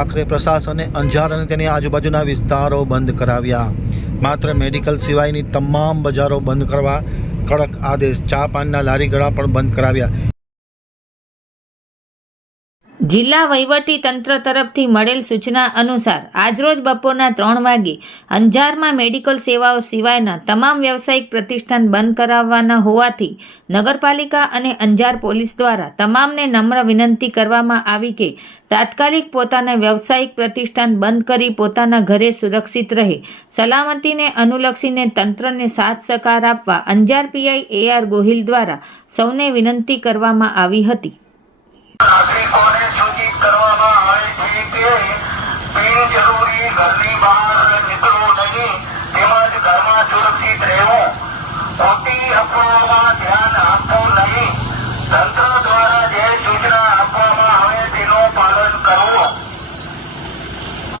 આખરે પ્રશાસને અંજાર અને તેની આજુબાજુના વિસ્તારો બંધ કરાવ્યા. માત્ર મેડિકલ સિવાયની તમામ બજારો બંધ કરવા કડક આદેશ. ચા પાનના લારી ગળા પણ બંધ કરાવ્યા. જિલ્લા વહીવટી તંત્ર તરફથી મળેલ સૂચના અનુસાર, આજરોજ બપોરના ત્રણ વાગે અંજારમાં મેડિકલ સેવાઓ સિવાયના તમામ વ્યવસાયિક પ્રતિષ્ઠાન બંધ કરાવવાના હોવાથી નગરપાલિકા અને અંજાર પોલીસ દ્વારા તમામને નમ્ર વિનંતી કરવામાં આવી કે તાત્કાલિક પોતાના વ્યવસાયિક પ્રતિષ્ઠાન બંધ કરી પોતાના ઘરે સુરક્ષિત રહે. સલામતીને અનુલક્ષીને તંત્રને સાથ સહકાર આપવા Anjar PI A R Gohil દ્વારા સૌને વિનંતી કરવામાં આવી હતી. બહાર નીકળવું નહીં તેમજ ઘરમાં સુરક્ષિત રહેવું. ખોટી અફવાઓમાં